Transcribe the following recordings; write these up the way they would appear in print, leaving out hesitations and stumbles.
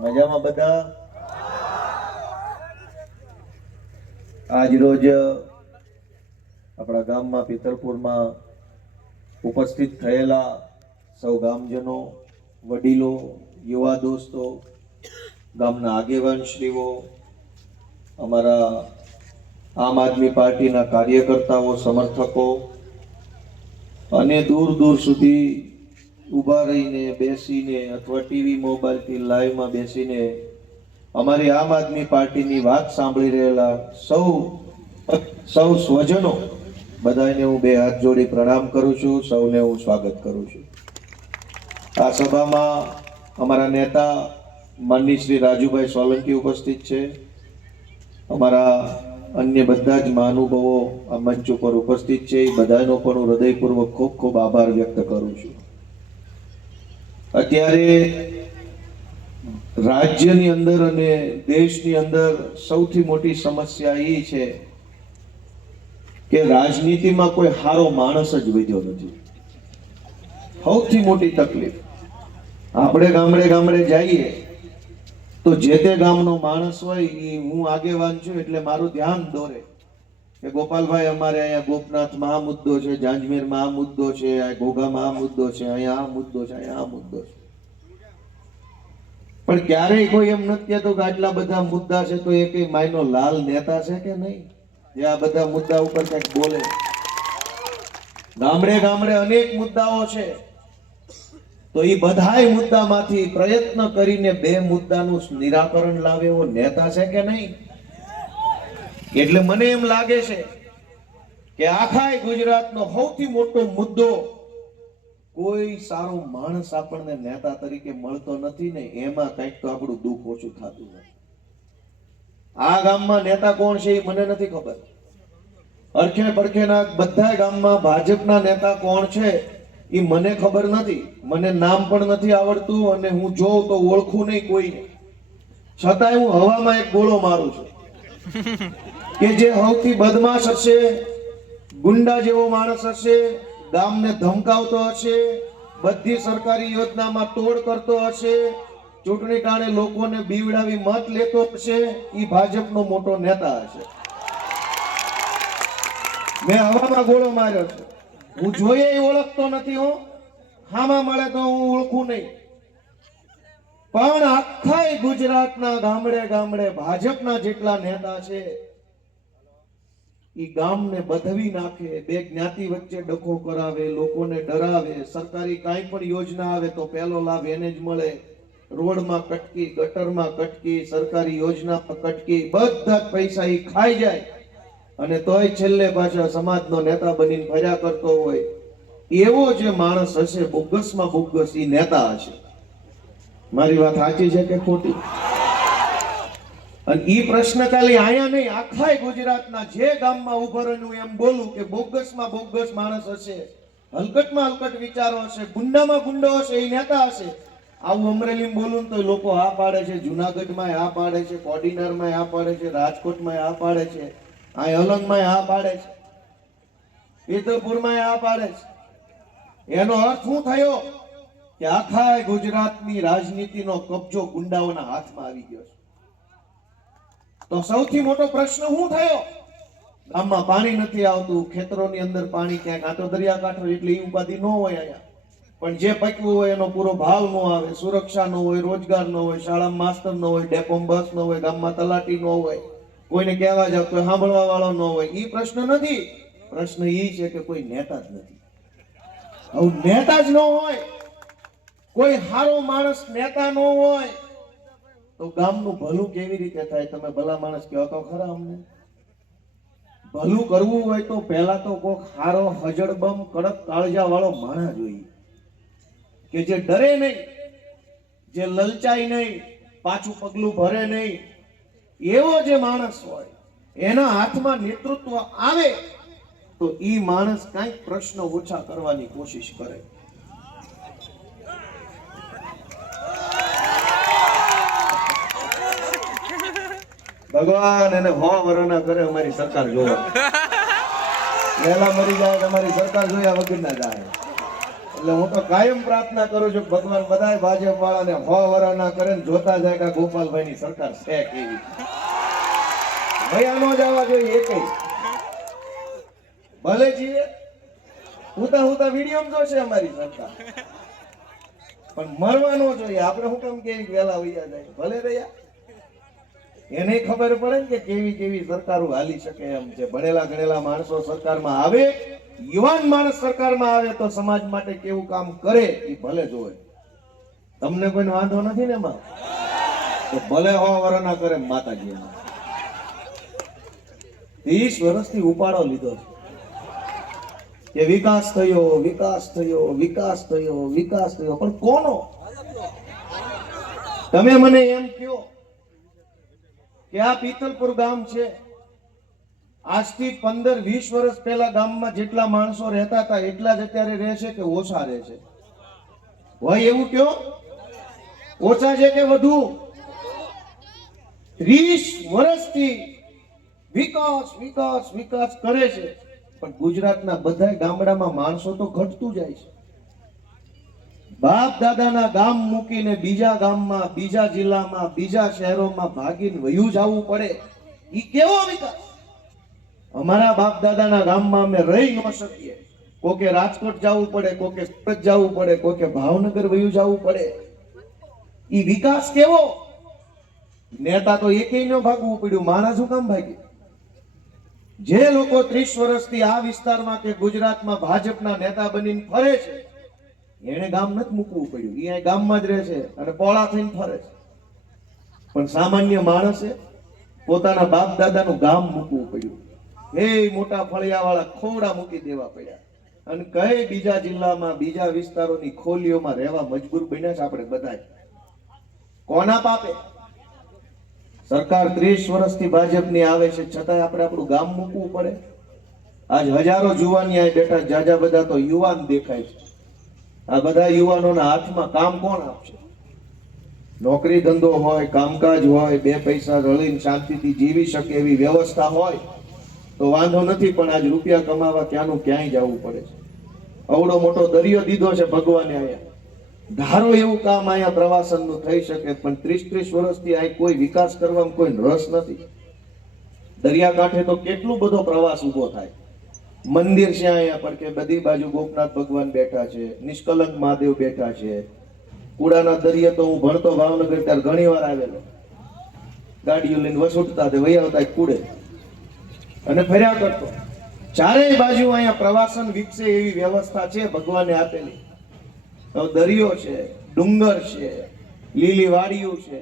મજામાં બધા? આજ રોજ આપણા ગામમાં પિતરપુરમાં ઉપસ્થિત થયેલા સૌ ગામજનો, વડીલો, યુવા દોસ્તો, ગામના આગેવાનશ્રીઓ, અમારા આમ આદમી પાર્ટીના કાર્યકર્તાઓ, સમર્થકો અને દૂર દૂર સુધી ઊભા રહીને, બેસીને અથવા ટીવી મોબાઈલથી લાઈવમાં બેસીને અમારી આમ આદમી પાર્ટીની વાત સાંભળી રહેલા સૌ સ્વજનો બધાને હું બે હાથ જોડી પ્રણામ કરું છું. સૌને હું સ્વાગત કરું છું. આ સભામાં અમારા નેતા માનનીય શ્રી રાજુભાઈ સોલંકી ઉપસ્થિત છે. અમારા અન્ય બધા જ મહાનુભાવો આ મંચ ઉપર ઉપસ્થિત છે. એ બધાનો પણ હું હૃદયપૂર્વક ખૂબ ખૂબ આભાર વ્યક્ત કરું છું. અત્યારે રાજ્યની અંદર અને દેશની અંદર સૌથી મોટી સમસ્યા એ છે કે રાજનીતિમાં કોઈ સારો માણસ જ વધ્યો નથી. સૌથી મોટી તકલીફ. આપણે ગામડે ગામડે જઈએ તો જે તે ગામનો માણસ હોય એ હું આગેવાન છું એટલે મારું ધ્યાન દોરે કે ગોપાલભાઈ અમારે અહીંયા ગોપનાથમાં આ મુદ્દો છે, જાંજમેરમાં આ મુદ્દો છે, આ ઘોઘામાં આ મુદ્દો છે, અહીંયા આ મુદ્દો છે, અહીંયા આ મુદ્દો છે. પણ ક્યારેય કોઈ એમ નથી કહેતો કે આટલા બધા મુદ્દા છે તો એક માયનો લાલ નેતા છે કે નહીં જે આ બધા મુદ્દા ઉપર કંઈક બોલે. ગામડે ગામડે અનેક મુદ્દાઓ છે તો એ બધાય મુદ્દામાંથી પ્રયત્ન કરીને બે મુદ્દાનું નિરાકરણ લાવે એવો નેતા છે કે નહીં? એટલે મને એમ લાગે છે કે આખા ગુજરાતનો સૌથી મોટો મુદ્દો કોઈ સારો માણસ આપણને નેતા તરીકે મળતો નથી ને એમાં કંઈક તો આપણું દુઃખ ઓછું થતું નથી. આ ગામમાં નેતા કોણ છે એ મને નથી ખબર. અરખે પડખેના બધા ગામમાં ભાજપના નેતા કોણ છે એ મને ખબર નથી. મને નામ પણ નથી આવડતું અને હું જોઉં તો ઓળખું નહીં કોઈને. છતાંય હું હવામાં એક ગોળો મારું છું કે જે સૌથી બદમાશ હશે, ગુંડા જેવો માણસ હશે, ગામને ધમકાવતો હશે, બધી સરકારી યોજનામાં તોડ કરતો હશે, ચૂંટણી ટાણે લોકોને બીવડાવી મત લેતો હશે, એ ભાજપનો મોટો નેતા હશે. મેં હવામાં ગોળો માર્યો છે. હું જોઈએ એ ઓળખતો નથી. હું હામાં મળે તો હું ઓળખું નહીં. પણ આખા ગુજરાતના ગામડે ગામડે ભાજપના જેટલા નેતા છે એ ગામને બધવી નાખે, બે જ્ઞાતિ વચ્ચે ડખો કરાવે, લોકોને ડરાવે. સરકારી કાંઈ પણ યોજના આવે તો પહેલો લાભ એને જ મળે. રોડમાં કટકી, ગટરમાં કટકી, સરકારી યોજનામાં કટકી, બધા જ પૈસા એ ખાઈ જાય અને તોય છેલ્લે પાછા સમાજનો નેતા બનીને ફર્યા કરતો હોય. એવો જે માણસ હશે બોગસમાં બોગસ એ નેતા હશે. મારી વાત સાચી છે કે ખોટી? અને ઈ પ્રશ્ન ખાલી આયા નહીં, આખા ગુજરાતના જે ગામમાં ઉભો રહીને હું એમ બોલું કે બોગસમાં બોગસ માણસ હશે, હલકટમાં હલકટ વિચારો હશે, ગુંડામાં ગુંડો હશે, એ નેતા હશે. આવું અમરેલીમાં બોલું તો લોકો આ પાડે છે, જુનાગઢમાં આ પાડે છે, કોડીનારમાં આ પાડે છે, રાજકોટમાં આ પાડે છે, આ અલંગમાં આ પાડે છે, પિતરપુરમાં આ પાડે છે. એનો અર્થ શું થયો કે આખા ગુજરાતની રાજનીતિનો કબજો ગુંડાઓના હાથમાં આવી ગયો છે. તો સૌથી મોટો પ્રશ્ન શું થયો? ગામમાં પાણી નથી આવતું, ખેતરોની અંદર પાણી ક્યાંક, આ તો દરિયાકાંઠો એટલે એ ઉપાધિ ન હોય અહીંયા, પણ જે પક્યું હોય એનો પૂરો ભાવ ન આવે, સુરક્ષા ન હોય, રોજગાર ન હોય, શાળામાં માસ્તર ન હોય, ડેપોમાં બસ ન હોય, ગામમાં તલાટી ન હોય, કોઈને કહેવા જાવ તો સાંભળવા વાળો ન હોય. એ પ્રશ્ન નથી. પ્રશ્ન એ છે કે કોઈ નેતા જ નથી. હવે નેતા જ ન હોય, કોઈ સારો માણસ નેતા ન હોય તો ગામનું ભલું કેવી રીતે થાય? તમે ભલા માણસ કહો તો ખરા અમને. ભલું કરવું હોય તો પહેલા તો કોક સારો હજડબમ કડક કાળજા વાળો માણસ જોઈએ કે જે ડરે નહીં, જે લલચાય નહીં, પાછું પગલું ભરે નહીં. એવો જે માણસ હોય એના હાથમાં નેતૃત્વ આવે તો ઈ માણસ કાંઈક પ્રશ્ન ઓછા કરવાની કોશિશ કરે. ભગવાન એને 100 વર્ષના કરે અમારી સરકાર જોવા. પહેલા મરી જાય તમારી સરકાર જોયા વગર ના જાય. એટલે હું તો કાયમ પ્રાર્થના કરું છું ભગવાન બધાય ભાજપ વાળાને વરા કરે ને જોતા જાય કે ગોપાલભાઈ ની સરકાર છે કેવી. ભયા નો જવા જોઈએ એકઈ. ભલે જીએ હું વિડીયો જોશે અમારી સરકાર, પણ મરવા નો જોઈએ. આપણે શું કામ કેવી વેલા વૈયા જાય, ભલે રહ્યા એને ખબર પડે ને કે કેવી કેવી સરકારો હાલી શકે એમ છે. ભણેલા ગણેલા માણસો સરકારમાં આવે, યુવાન માણસ સરકારમાં આવે તો સમાજ માટે કેવું કામ કરે એ ભલે જોવે. તમને કોઈ વાંધો નથી ને એમાં, તો ભલે વરના કરે માતાજી. 30 વર્ષથી ઉપાડો લીધો છે કે વિકાસ થયો વિકાસ થયો વિકાસ થયો વિકાસ થયો, પણ કોનો? તમે મને એમ કહો કે આ પિત્તલપુર ગામ છે, આજથી 15-20 વર્ષ પહેલા ગામમાં જેટલા માણસો રહેતા હતા એટલા જ અત્યારે રહેશે કે ઓછા રહેશે? હોય એવું કયો, ઓછા છે કે વધુ? 30 વર્ષથી વિકાસ વિકાસ વિકાસ કરે છે, પણ ગુજરાતના બધા ગામડામાં માણસો તો ઘટતું જાય છે. બાપ દાદાના ગામ મૂકીને બીજા ગામમાં, બીજા જિલ્લામાં, બીજા શહેરોમાં ભાગીને વયું જવું પડે, ઈ કેવો વિકાસ? અમારા બાપ દાદાના ગામમાં અમે રહી ન શકીએ, કોકે રાજકોટ જવું પડે, કોકે સુરત જવું પડે, કોકે ભાવનગર વયું જવું પડે, ઈ વિકાસ કેવો? નેતા તો એકેય ન ભાગવું પડ્યું, માણસ શું કામ ભાગી? જે લોકો 30 વર્ષથી આ વિસ્તારમાં કે ગુજરાતમાં ભાજપના નેતા બનીને ફરે છે એને ગામ નથી મૂકવું પડ્યું, એ ગામમાં જ રહે છે અને પોળા થઈને ફરે છે. પણ સામાન્ય માણસે પોતાના બાપ દાદાનું ગામ મૂકવું પડ્યું. એ મોટા ફળિયાવાળા ખોડા મૂકી દેવા પડ્યા અને કઈ બીજા જિલ્લામાં, બીજા વિસ્તારોની ખોલીઓમાં રહેવા મજબૂર બન્યા છે આપણે બધા. કોના પાપે? સરકાર 30 વર્ષથી ભાજપની આવે છે છતાંય આપણે આપણું ગામ મૂકવું પડે. આજ હજારો જુવાની આ બેઠા, જાજા બધા તો યુવાન દેખાય છે. આ બધા યુવાનોના હાથમાં કામ કોણ આપશે? નોકરી ધંધો હોય, કામકાજ હોય, બે પૈસા રળીને શાંતિથી જીવી શકે એવી વ્યવસ્થા હોય તો વાંધો નથી, પણ આજ રૂપિયા કમાવા ક્યાંનું ક્યાંય જવું પડે છે. અવડો મોટો દરિયો દીધો છે ભગવાને અહીંયા, ધારો એવું કામ અહીંયા પ્રવાસનનું થઈ શકે, પણ 30-30 વર્ષથી અહીં કોઈ વિકાસ કરવામાં કોઈ રસ નથી. દરિયાકાંઠે તો કેટલું બધો પ્રવાસ ઉભો થાય. મંદિર છે અહીંયા પર કે બધી બાજુ ગોપનાથ ભગવાન બેઠા છે, નિષ્કલંક મહાદેવ બેઠા છે. કુડાના દરિયા તો હું ભણતો ભાવનગર ત્યારે ઘણી વાર આવેલો, ગાડીઓ લઈને વસૂટતા તે વહી આવતા કુડે અને ફર્યા કરતો. ચારેય બાજુ અહીંયા પ્રવાસન વિકસે એવી વ્યવસ્થા છે ભગવાને આપેલી. દરિયો છે, ડુંગર છે, લીલી વાડીઓ છે,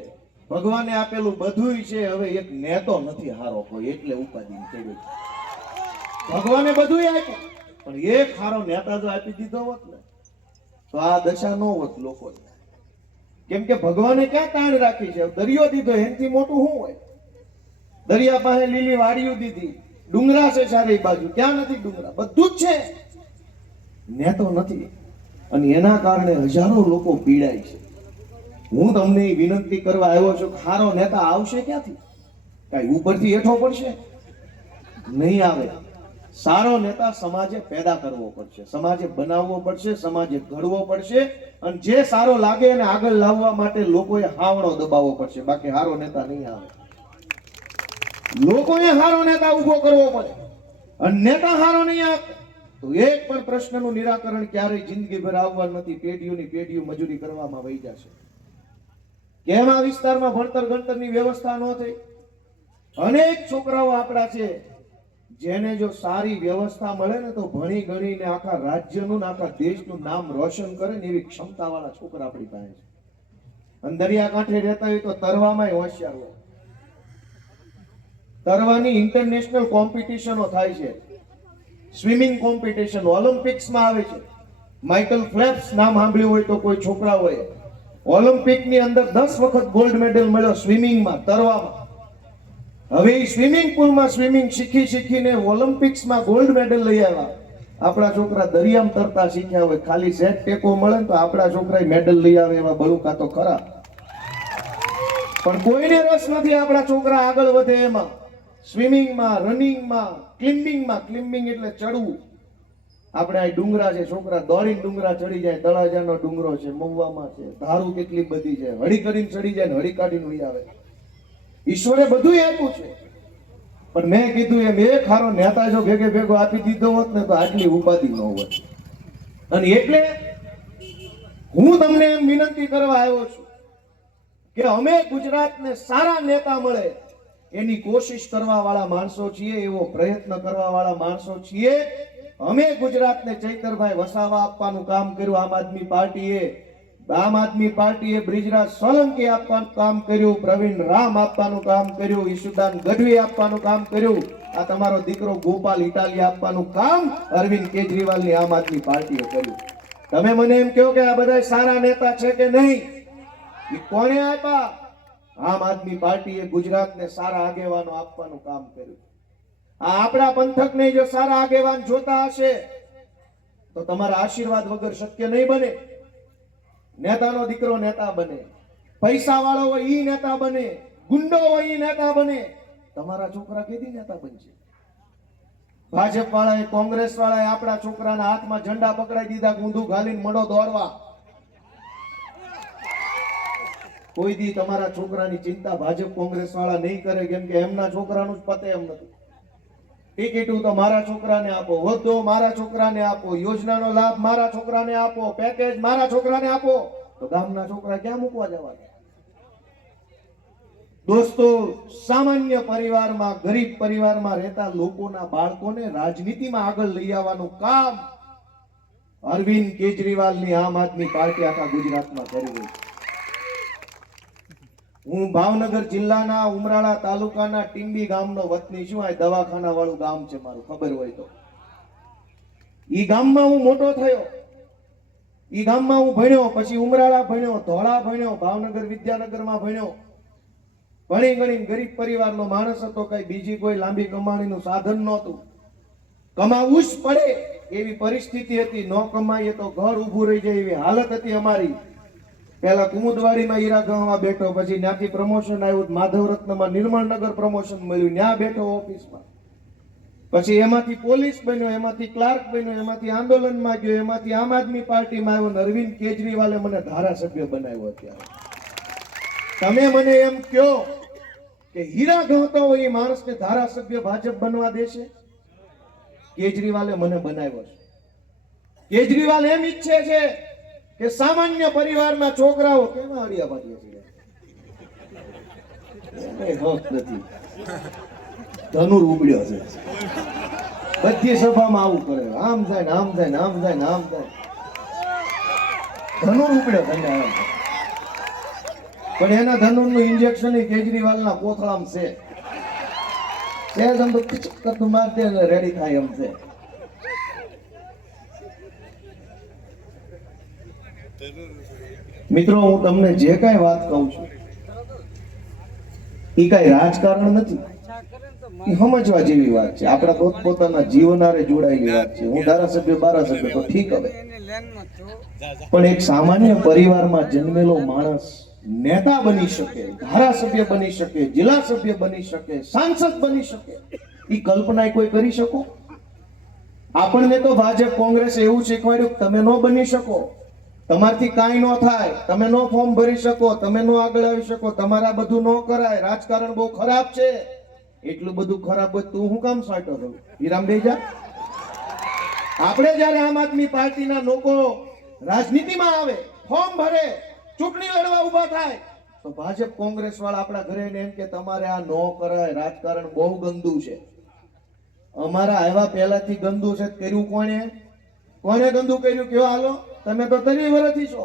ભગવાને આપેલું બધુંય છે. હવે એક નેતો નથી હારો કોઈ, એટલે ઉપાધિ થઈ. ભગવાને બધુંય આપ્યું, પણ એક હારો નેતા જો આપી દીધો હોત ને તો આ દશા નો હોત લોકોને. કેમ કે ભગવાને ક્યાં તાણ રાખી છે? દરિયો દીધો, એનાથી મોટું શું હોય? દરિયા પાસે લીલી વાડીઓ દીધી, ડુંગરા છે ચારે બાજુ, ક્યાં નથી ડુંગરા? બધું જ છે, નેતો નથી. અને એના કારણે હજારો લોકો પીડાય છે. હું તમને વિનંતી કરવા આવ્યો છું, હારો નેતા આવશે ક્યાંથી? કઈ ઉપરથી હેઠો પડશે? નહીં આવે. સારો નેતા સમાજે પેદા કરવો પડશે, સમાજે બનાવવો પડશે, સમાજે ઘડવો પડશે, અને જે સારો લાગે એને આગળ લાવવા માટે લોકોએ હાવડો દબાવવો પડશે. બાકી હારો નેતા નહીં આવે. લોકોએ હારો નેતા ઉભો કરવો પડે, અને નેતા હારો નહીં આવે તો એક પણ પ્રશ્નનું નિરાકરણ ક્યારેય જિંદગીભર આવવાનું નથી. પેઢીઓની પેઢીઓ મજૂરી કરવામાં વહી જશે. કેમ આ વિસ્તારમાં ભણતર ગણતરની વ્યવસ્થા ન થઈ? અનેક છોકરાઓ આપણા છે જેને જો સારી વ્યવસ્થા મળે ને તો ભણી ગણીને આખા રાજ્યનું ને આખા દેશનું નામ રોશન કરે ને એવી ક્ષમતા વાળા છોકરા આપણી પાસે છે. અને દરિયાકાંઠે રહેતા હોય તો તરવામાં હોશિયાર હોય. તરવાની ઇન્ટરનેશનલ કોમ્પિટિશનો થાય છે, સ્વિમિંગ કોમ્પિટિશન ઓલિમ્પિક્સમાં આવે છે. માઇકલ ફેલ્પ્સ નામ સાંભળ્યું હોય તો કોઈ છોકરા હોય, ઓલિમ્પિકની અંદર 10 વખત ગોલ્ડ મેડલ મળ્યો સ્વિમિંગમાં, તરવામાં. હવે સ્વિમિંગ પુલમાં સ્વિમિંગ શીખીને ઓલિમ્પિક્સમાં ગોલ્ડ મેડલ લઈ આવ્યા. આપણા છોકરા દરિયામાં તરતા શીખ્યા હોય, ખાલી સેટ ટેકો મળે તો આપણા છોકરા મેડલ લઈ આવે એવા બળુકા તો ખરા, પણ કોઈને રસ નથી આપણા છોકરા આગળ વધે એમાં. સ્વિમિંગમાં, રનિંગમાં, ક્લિમ્બિંગમાં, ક્લિમ્બિંગ એટલે ચડવું, આપણે આ ડુંગરા છે, છોકરા દોડીને ડુંગરા ચડી જાય, તળાજાનો ડુંગરો છે, મહુવામાં છે, ધારું કેટલી બધી છે, હળી કરીને ચડી જાય ને હળી કાઢીને વહી આવે. ઈશ્વરે બધું આપ્યું છે, પણ મેં કીધું એમ એક હારો નેતા જો ભેગે ભેગો આપી દીધો હોત ને તો આટલી ઉપાધિ ન હોત. અને એટલે હું તમને એમ વિનંતી કરવા આવ્યો છું કે અમે ગુજરાતને સારા નેતા મળે એની કોશિશ કરવા વાળા માણસો છીએ, એવો પ્રયત્ન કરવા વાળા માણસો છીએ. અમે ગુજરાતને ચૈતરભાઈ વસાવા આપવાનું કામ કર્યું. આમ આદમી પાર્ટીએ બ્રિજરાજ સોલંકી આપવાનું કામ કર્યું, પ્રવીણ રામ આપવાનું કામ કર્યું, ઈશુદાન ગઢવી આપવાનું કામ કર્યું. આ તમારો દીકરો ગોપાલ ઇટાલિયા આપવાનું કામ અરવિંદ કેજરીવાલની આમ આદમી પાર્ટીએ કર્યું. તમે મને એમ કહો કે આ બધા સારા નેતા છે કે નહીં? એ કોણે આપ્યા? આમ આદમી પાર્ટીએ ગુજરાતને સારા આગેવાનો આપવાનું કામ કર્યું. આ આપણા પંથકને જો સારા આગેવાન જોતા હશે તો તમારા આશીર્વાદ વગર શક્ય નહીં બને. નેતાનો દીકરો નેતા બને, પૈસા વાળો હોય ઈ નેતા બને, ગુંડો હોય ઈ નેતા બને. તમારા છોકરા કેદી નેતા બનશે? ભાજપ વાળાએ, કોંગ્રેસ વાળાએ આપણા છોકરાના હાથમાં ઝંડા પકડાઈ દીધા, ઊંધું ઘાલીને મડો દોડવા. કોઈ દી તમારા છોકરાની ચિંતા ભાજપ કોંગ્રેસ વાળા નહીં કરે, કેમ કે એમના છોકરાનું જ પતે એમ નથી. ટિકિટો તો મારા છોકરાને આપો, હોદ્દો મારા છોકરાને આપો, યોજનાનો લાભ મારા છોકરાને આપો, પેકેજ મારા છોકરાને આપો, તો ગામના છોકરા ક્યાં મૂકવા જવાના? દોસ્તો, સામાન્ય પરિવારમાં, ગરીબ પરિવારમાં રહેતા લોકોના બાળકોને રાજનીતિમાં આગળ લઈ આવવાનું કામ અરવિંદ કેજરીવાલની આમ આદમી પાર્ટી આખા ગુજરાતમાં કરી રહી છે. હું ભાવનગર જિલ્લાના ઉમરાળા તાલુકાના ટીંબી ગામનો વતની છું. આ દવાખાના વાળું ગામ છે મારું, ખબર હોય તો. ઈ ગામમાં હું મોટો થયો, ઈ ગામમાં હું ભણ્યો, પછી ઉમરાળા ભણ્યો, ધોળા ભણ્યો, ભાવનગર વિદ્યાનગરમાં ભણ્યો. ઘણી ઘણી ગરીબ પરિવારનો માણસ હતો, કઈ બીજી કોઈ લાંબી કમાણીનું સાધન નહોતું. કમાવું જ પડે એવી પરિસ્થિતિ હતી, ન કમાઈએ તો ઘર ઊભું રહી જાય એવી હાલત હતી અમારી. પહેલા કુમુદવાડીમાં હીરા ગણવા બેઠો, પછી ત્યાંથી પ્રમોશન આવ્યું, માધવરત્નમાં નિર્મળનગર પ્રમોશન મળ્યું, ત્યાં બેઠો ઓફિસમાં. પછી એમાંથી પોલીસ બન્યો, એમાંથી ક્લાર્ક બન્યો, એમાંથી આંદોલનમાં ગયો, એમાંથી આમ આદમી પાર્ટીમાં આવ્યો. અરવિંદ કેજરીવાલે મને ધારાસભ્ય બનાવ્યો. અત્યારે તમે મને એમ કહો કે હીરા ગણતો હોય એ માણસને ધારાસભ્ય ભાજપ બનવા દેશે? કેજરીવાલે મને બનાવ્યો છે. કેજરીવાલ એમ ઈચ્છે છે કે સામાન્ય પરિવારના છોકરાઓ કેમ આડિયા પાડીએ છે, હક નથી, ધનુર ઉબડ્યો છે, બધી સભામાં આવું કરે, આમ જાય ને આમ જાય ને આમ જાય ને આમ જાય, ધનુર ઉબડ્યો થઈને આમ. પણ એના ધનુરનું ઇન્જેક્શન કેજરીવાલના કોથળામાં છે. કરતું મારતે રેડી થાય એમ છે. મિત્રો, હું તમને જે કઈ વાત કહું છું એ કઈ રાજકારણ નથી, એ સમજવા જેવી વાત છે. આપણા પોતપોતાના જીવનારે જોડાયેલી વાત છે. હું ધારાસભ્ય બારાસભ્ય તો ઠીક, હવે પણ એક સામાન્ય પરિવારમાં જન્મેલો માણસ નેતા બની શકે, ધારાસભ્ય બની શકે, જિલ્લા સભ્ય બની શકે, સાંસદ બની શકે, એ કલ્પના કોઈ કરી શકો? આપણને તો ભાજપ કોંગ્રેસ એવું શીખવાડ્યું તમે ન બની શકો, તમારથી કાંઈ ન થાય, તમે નો ફોર્મ ભરી શકો, તમે નો આગળ આવી શકો, તમારા બધું ન કરાય, રાજકારણ બહુ ખરાબ છે. એટલું બધું ખરાબ હોય તું હું કામ સાંટો છું? વિરામ બેજા. આપણે જયારે આમ આદમી પાર્ટીના લોકો રાજનીતિમાં આવે, ફોર્મ ભરે, ચૂંટણી લડવા ઉભા થાય, તો ભાજપ કોંગ્રેસ વાળા આપણા ઘરે એમ કે તમારે આ ન કરાય, રાજકારણ બહુ ગંદુ છે. અમારા આવ્યા પહેલાથી ગંદુ છે, કર્યું કોણે? કોને ગંદુ કર્યું? કયો હાલો, તમે તો 30 વર્ષથી છો.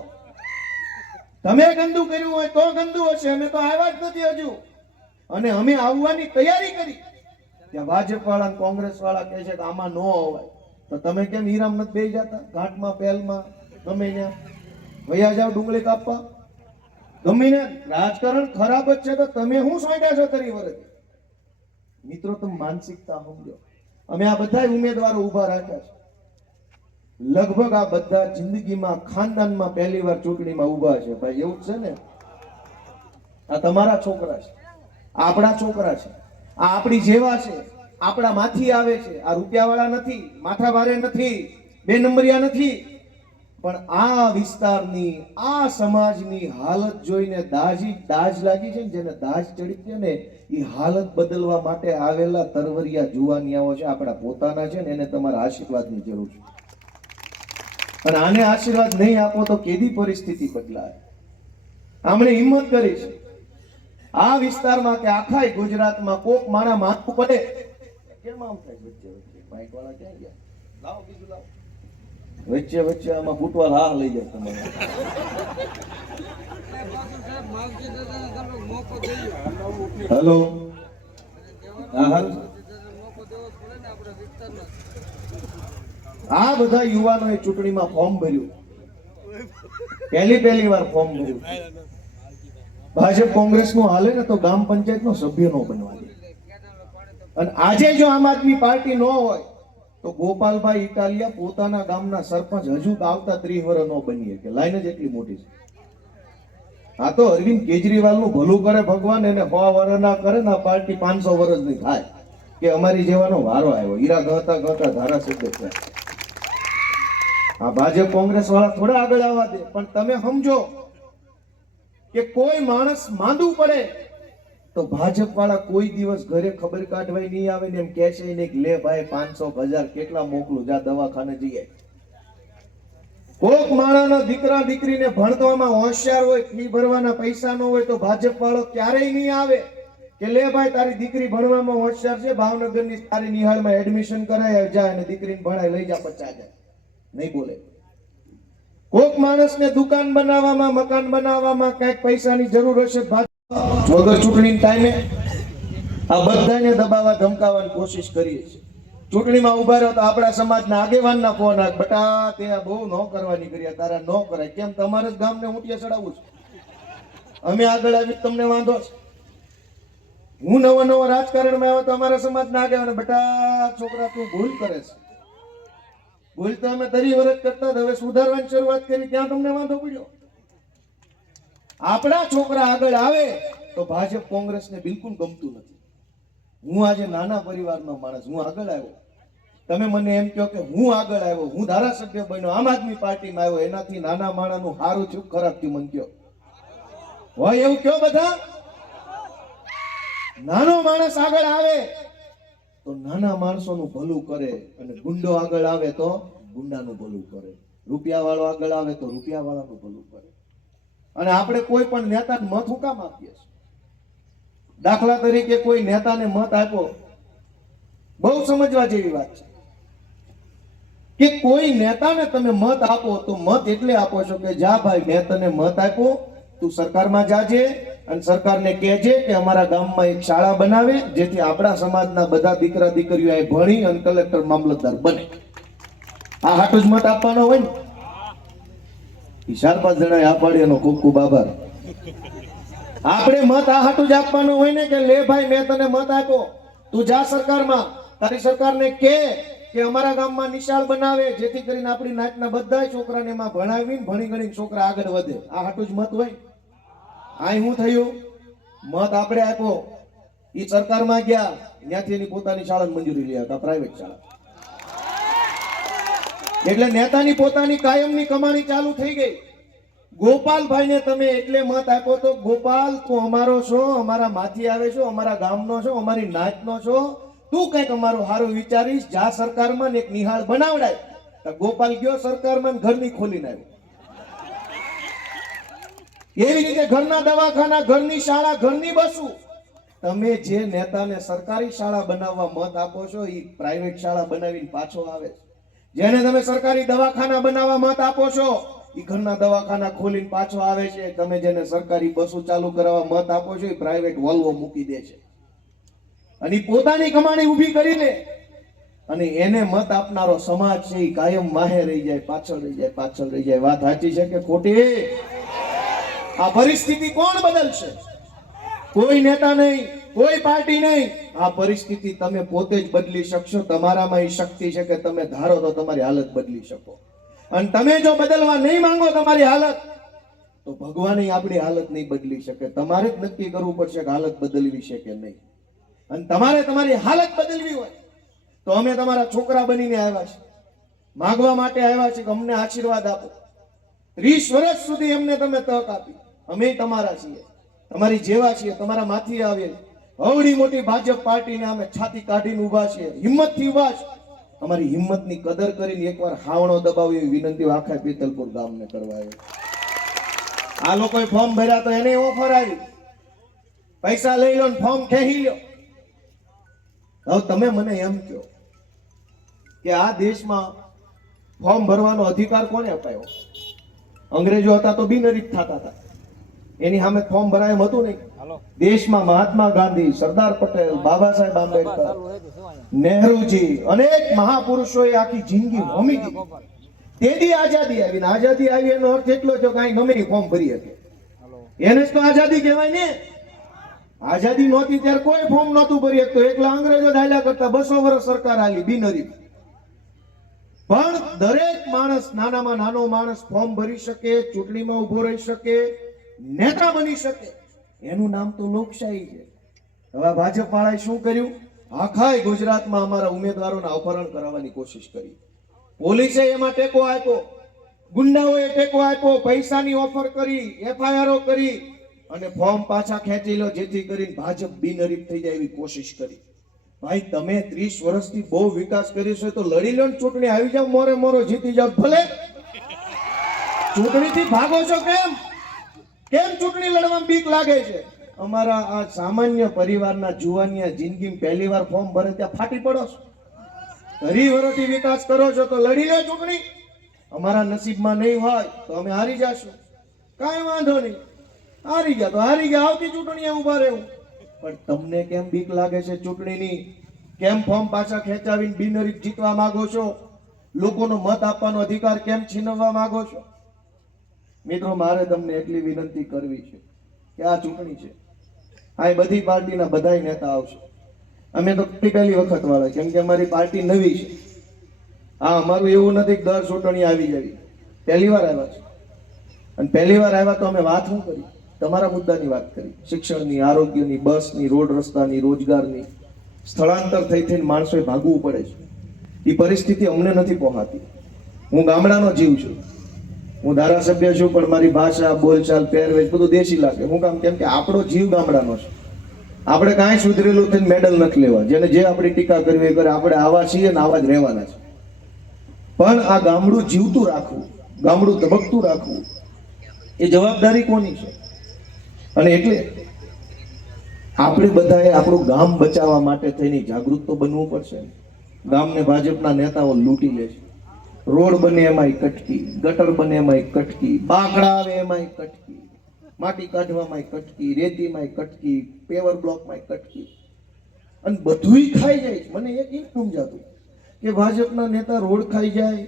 તમે ગંદુ કર્યું હોય તો ગંદુ હશે, અમે તો આવ્યા જ નથી હજુ, અને અમે આવવાની તૈયારી કરી. ત્યાં ભાજપ વાળા કોંગ્રેસ વાળા કહે છે કે આમાં ન અવાય, તો તમે કેમ હીરામ નથી બેસી જતા? ઘાટમાં, પહેલમાં, ગમે ત્યાં વયા જાવ ડુંગળી કાપવા, ગમે ને. રાજકારણ ખરાબ જ છે તો તમે શું સોંટ્યા છો 30 વર્ષથી? મિત્રો, તમે માનસિકતા સમજો. અમે આ બધા ઉમેદવારો ઉભા રાખ્યા છે, લગભગ આ બધા જિંદગીમાં ખાનદાનમાં પહેલી વાર ચૂંટણીમાં ઉભા છે. ભાઈ એવું છે ને, આ તમારા છોકરા છે, આપણા છોકરા છે, આ આપણી જેવા છે, આપણા માંથી આવે છે. આ રૂપિયા વાળા નથી, માથા ભારે નથી, બે નંબરિયા નથી, પણ આ વિસ્તારની આ સમાજની હાલત જોઈને દાજ લાગી છે ને, જેને દાજ ચડી છે ને, એ હાલત બદલવા માટે આવેલા તરવરિયા જુવાનિયાઓ છે, આપણા પોતાના છે ને, એને તમારા આશીર્વાદની જરૂર છે. અને આને આશીર્વાદ નહીં આપો તો કેવી પરિસ્થિતિ બદલાય. આમણે હિંમત કરી છે આ વિસ્તારમાં કે આખા ગુજરાતમાં કોક માણા માથું પડે. કેમ આમ થાય? વચ્ચે વચ્ચે માઈક વાળા ક્યાં ગયા? લાવો બીજું લાવો. વચ્ચે વચ્ચે આમાં ફૂટવાલ હા લઈ જાય તમારે. હેલો, હા હાલ. આ બધા યુવાનોએ ચૂંટણીમાં ફોર્મ ભર્યું, પહેલી વાર ફોર્મ ભર્યું. ભાજપ કોંગ્રેસ નું હાલે ને તો ગ્રામ પંચાયત નો સભ્ય નો બનવા દે. અને આજે જો આમ આદમી પાર્ટી ન હોય તો ગોપાલભાઈ ઇટાલિયા પોતાના ગામના સરપંચ હજુ આવતા 30 વર્ષ નો બનીએ કે લાઈન જ એટલી મોટી છે. આ તો અરવિંદ કેજરીવાલ નું ભલું કરે ભગવાન, એને 100 વર્ષ ના કરે ને પાર્ટી 500 વર્ષ ની થાય કે અમારી જેવાનો વારો આવ્યો. હીરા ગહતા ગહતા ધારાસભ્ય થયા. આ ભાજપ કોંગ્રેસ વાળા થોડા આગળ આવવા દે, પણ તમે સમજો કે કોઈ માણસ માંદું પડે તો ભાજપ વાળા કોઈ દિવસ ઘરે ખબર કાઢવાય નહીં આવે ને એમ કહે છે ને કે લે ભાઈ 500 1000 કેટલા મોકલું, જા દવાખાને જઈએ. કોક માણાના દીકરા દીકરીને ભણવામાં હોશિયાર હોય, ફી ભરવાના પૈસા ન હોય તો ભાજપ વાળો ક્યારેય નહીં આવે કે લે ભાઈ તારી દીકરી ભણવામાં હોશિયાર છે, ભાવનગરની સારી નિહાળમાં એડમિશન કરાય, જા અને દીકરીને ભણાય લઈ જા 50,000. નહીં બોલે. કોક માણસને દુકાન બનાવવામાં મકાન બનાવવામાં કઈક પૈસાની જરૂર હશે, વગર ચૂંટણી ટાઈમે આ બધાને દબાવવા ધમકાવવાની કોશિશ કરીએ છીએ. ચૂંટણીમાં ઉભા રહ્યો તો આપણા સમાજના આગેવાનના ફોન આવે, બટા તે બહુ ન કરવાની કરી, તારા ન કરાય. કેમ? તમારે જ ગામને ઊંટિયા ચડાવવું છે? અમે આગળ આવી તમને વાંધો છે? હું નવો રાજકારણમાં આવ્યો તો અમારા સમાજના આગેવાન, બટા છોકરા તું ભૂલ કરે છે. ભૂલ તો અમે 30 વર્ષ કરતા, હવે સુધારવાની શરૂઆત કરી, ત્યાં તમને વાંધો પડ્યો? આપણા છોકરા આગળ આવે તો ભાજપ કોંગ્રેસને બિલકુલ ગમતું નથી. હું આજે નાના પરિવારનો માણસ, હું આગળ આવ્યો. તમે મને એમ કહો કે હું આગળ આવ્યો, હું ધારાસભ્ય બન્યો, આમ આદમી પાર્ટીમાં આવ્યો, એનાથી નાના માણસનું સારું થયું ખરાબ થયું મને કહો? હોય એવું કહો બધા? નાનો માણસ આગળ આવે તો નાના માણસોનું ભલું કરે, અને ગુંડો આગળ આવે તો ગુંડાનું ભલું કરે, રૂપિયા વાળો આગળ આવે તો રૂપિયા વાળાનું ભલું કરે. અને આપણે કોઈ પણ નેતાને મત હું કામ આપીએ છીએ? દાખલા તરીકે કોઈ નેતાને મત આપ્યો, બહુ સમજવા જેવી વાત છે કે કોઈ નેતાને તમે મત આપો તો મત એટલે આપો છો કે જા ભાઈ મેં તને મત આપ્યો, તું સરકારમાં જાજે અને સરકારને કહેજે કે અમારા ગામમાં એક શાળા બનાવે, જેથી આપણા સમાજના બધા દીકરા દીકરીઓ અહીં ભણી અને કલેક્ટર મામલતદાર બને. આ હાટું જ મત આપવાનો હોય ને? 4-5 જણાએ આ પાડી, એનો ખૂબ ખૂબ આભાર. આપણે મત આ હાટું જ આપવાનો હોય ને કે લે ભાઈ મેં તને મત આપ્યો, તું જા સરકારમાં, તારી સરકારને કે અમારા ગામમાં નિશાળ બનાવે, જેથી કરીને આપણી નાતના બધા છોકરાને એમાં ભણાવીને ભણી ગણીને છોકરા આગળ વધે. આ હાટું જ મત હોય? અહીં શું થયું? મત આપણે આપ્યો, એ સરકારમાં ગયા, ત્યાંથી એની પોતાની શાળાની મંજૂરી લઈ આવતા, પ્રાઇવેટ શાળા. એટલે નેતાની પોતાની કાયમની કમાણી ચાલુ થઈ ગઈ. ગોપાલભાઈને તમે એટલે મત આપ્યો તો ગોપાલ તું અમારો છો, અમારા માંથી આવે છો, અમારા ગામનો છો, અમારી નાતનો છો, તું કઈક અમારું સારું વિચારીશ, જા સરકારમાં એક નિહાળ બનાવડાય. તો ગોપાલ ગયો સરકારમાં, ઘરની ખોલીને આવ્યો. એવી રીતે ઘરના દવાખાના, ઘરની શાળા, ઘરની બસો. તમે જે નેતાને સરકારી શાળા બનાવવા મત આપો છો એ પ્રાઇવેટ શાળા બનાવીને પાછો આવે છે. જેને તમે સરકારી દવાખાના બનાવવા મત આપો છો એ ઘરના દવાખાના ખોલીને પાછો આવે છે. તમે જેને સરકારી બસો ચાલુ કરાવવા મત આપો છો એ પ્રાઇવેટ વોલ્વો મૂકી દે છે અને પોતાની કમાણી ઊભી કરીને, અને એને મત આપનારો સમાજ છે એ કાયમ માહે રહી જાય, પાછળ રહી જાય, પાછળ રહી જાય. વાત સાચી છે કે ખોટી? આ પરિસ્થિતિ કોણ બદલશે? કોઈ નેતા નહીં, કોઈ પાર્ટી નહીં. આ પરિસ્થિતિ તમે પોતે જ બદલી શકશો. તમારામાં એ શક્તિ છે કે તમે ધારો તો તમારી હાલત બદલી શકો. અને તમે જો બદલવા નહીં માંગો તમારી હાલત, તો ભગવાન આપણી હાલત નહીં બદલી શકે. તમારે જ નક્કી કરવું પડશે કે હાલત બદલવી છે કે નહીં. અને તમારે તમારી હાલત બદલવી હોય તો અમે તમારા છોકરા બનીને આવ્યા છે. માગવા માટે આવ્યા છે કે અમને આશીર્વાદ આપો. 30 વર્ષ સુધી એમને તમે તક આપી. અમે તમારા છીએ, તમારી જેવા છીએ, તમારા માંથી આવીએ. અવડી મોટી ભાજપ પાર્ટીને અમે છાતી કાઢીને ઊભા છીએ, હિંમતથી ઊભા છે. અમારી હિંમતની કદર કરીને એકવાર હાવણો દબાવી એવી વિનંતી આખા પેતલપુર ગામને કરવા આવ્યો. આ લોકોએ ફોર્મ ભર્યા તો એને ઓફર આવી, પૈસા લઈ લો ને ફોર્મ ખેંચી લો. હવે તમે મને એમ કહો કે આ દેશમાં ફોર્મ ભરવાનો અધિકાર કોને અપાયો? અંગ્રેજો હતા તો બિનહરીફ થતા હતા, એની સામે ફોર્મ ભરાય એમ હતું નહીં. દેશમાં મહાત્મા ગાંધી, સરદાર પટેલ, બાબા સાહેબ આંબેડકર, નહેરુજી, અનેક મહાપુરુષોએ આખી જિંદગી હોમી દીધી. તેથી આઝાદી આવી. ને આઝાદી આવી એનો અર્થ એટલો છે કે ગમે એ ફોર્મ ભરી શકે. એને જ તો આઝાદી કહેવાય ને. આઝાદી નહોતી ત્યારે કોઈ ફોર્મ નહોતું ભરી શકતો. એકલા અંગ્રેજો ડાયલા કરતા 200 વર્ષ સરકાર આલી બિનહરીફ. પણ દરેક માણસ, નાનામાં નાનો માણસ ફોર્મ ભરી શકે, ચૂંટણીમાં ઉભો રહી શકે, નેતા બની શકે. એનું નામ તો લોકશાહી છે. હવે ભાજપ વાળાએ શું કર્યું? આખા ગુજરાતમાં અમારા ઉમેદવારોના અપહરણ કરાવવાની કોશિશ કરી. પોલીસે એમાં ટેકો આપ્યો, ગુંડાઓએ ટેકો આપ્યો, પૈસાની ઓફર કરી, એફઆઈઆરો કરી અને ફોર્મ પાછા ખેંચી લો જેથી કરીને ભાજપ બિનહરીફ થઈ જાય એવી કોશિશ કરી. ભાઈ તમે 30 વર્ષથી બહુ વિકાસ કર્યો છે તો લડી લો ને, ચૂંટણી આવી જાવ, મોરે મોરો જીતી જાવ. ભલે ચૂંટણીથી ભાગો છો કેમ? કેમ ચૂંટણી લડવામાં બીક લાગે છે? અમારા આ સામાન્ય પરિવારના જુવાનિયા જિંદગીમાં પહેલી વાર ફોર્મ ભરે ત્યાં ફાટી પડો છો. 30 વર્ષથી વિકાસ કરો છો તો લડી લો ચૂંટણી. અમારા નસીબમાં નહીં હોય તો અમે હારી જશું, કાંઈ વાંધો નહીં. હારી ગયા તો હારી ગયા, આવતી ચૂંટણીએ ઉભા રહેવું. પણ તમને કેમ બીક લાગે છે ચૂંટણીની? કેમ ફોર્મ પાછા ખેંચાવીને બિનહરીફ જીતવા માંગો છો? લોકોનો મત આપવાનો અધિકાર કેમ છીનવવા માંગો છો? મિત્રો, મારે તમને એટલી વિનંતી કરવી છે કે આ ચૂંટણી છે, આ બધી પાર્ટીના બધાય નેતા આવશે. અમે તો પહેલી વખત વાળા, કેમ કે અમારી પાર્ટી નવી છે. હા, અમારું એવું નથી કે દર ચૂંટણી આવી જવી. પહેલી વાર આવ્યા છે અને પહેલી વાર આવ્યા તો અમે વાત શું કરી? તમારા મુદ્દાની વાત કરી, શિક્ષણની, આરોગ્યની, બસની, રોડ રસ્તાની, રોજગારની. સ્થળાંતર થઈ થઈને માણસોએ ભાગવું પડે છે. એ પરિસ્થિતિ અમને નથી પહોંચતી. હું ગામડાનો જીવ છું, હું ધારાસભ્ય છું, પણ મારી ભાષા, બોલચાલ, પહેરવેશ બધું દેશી લાગે. હું કામ? કેમ કે આપણો જીવ ગામડાનો છે. આપણે કાંઈ સુધરેલું થઈને મેડલ નથી લેવા. જેને જે આપણી ટીકા કરવી કરે, આપણે આવા છીએ ને આવા જ રહેવાના છે. પણ આ ગામડું જીવતું રાખવું, ગામડું ધબકતું રાખવું, એ જવાબદારી કોની છે? અને એટલે આપણે બધાએ આપણું ગામ બચાવવા માટે થઈને જાગૃત તો બનવું પડશે. ગામને ભાજપના નેતાઓ લૂંટી લે છે. રોડ બને એમાંય કટકી, ગટર બને એમાંય કટકી, બાકડા આવે એમાંય કટકી, માટી કાઢવામાં કટકી, રેતીમાં કટકી, પેવર બ્લોકમાં કટકી, અને બધુંય ખાઈ જાય. મને એક સમજાતું કે ભાજપના નેતા રોડ ખાઈ જાય,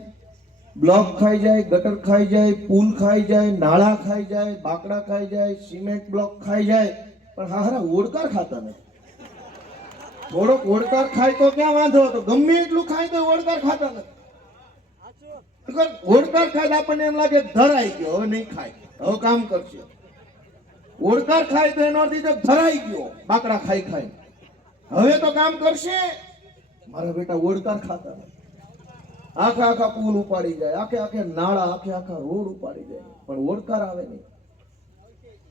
બ્લોક ખાઈ જાય, ગટર ખાઈ જાય, પુલ ખાઈ જાય, નાળા ખાઈ જાય, બાકડા ખાઈ જાય, સિમેન્ટ બ્લોક ખાઈ જાય, પણ હારા ઓડકાર ખાતા નથી. થોડોક ઓડકાર ખાય તો ક્યાં વાંધો હતો? ગમે એટલું ખાય તો ઓડકાર ખાતા નથી. ઓડકાર ખાય આપણને એમ લાગે ધરાઈ ગયો, હવે નહીં ખાય, હવે કામ કરશે. ઓડકાર ખાય તો એનો અર્થ ધરાઈ ગયો, બાકડા ખાઈ ખાય, હવે તો કામ કરશે. મારા બેટા ઓડકાર ખાતા નથી. આખા આખા પુલ ઉપાડી જાય, આખે આખે નાળા, આખે આખા રોડ ઉપાડી જાય, પણ ઓડકાર આવે નહીં.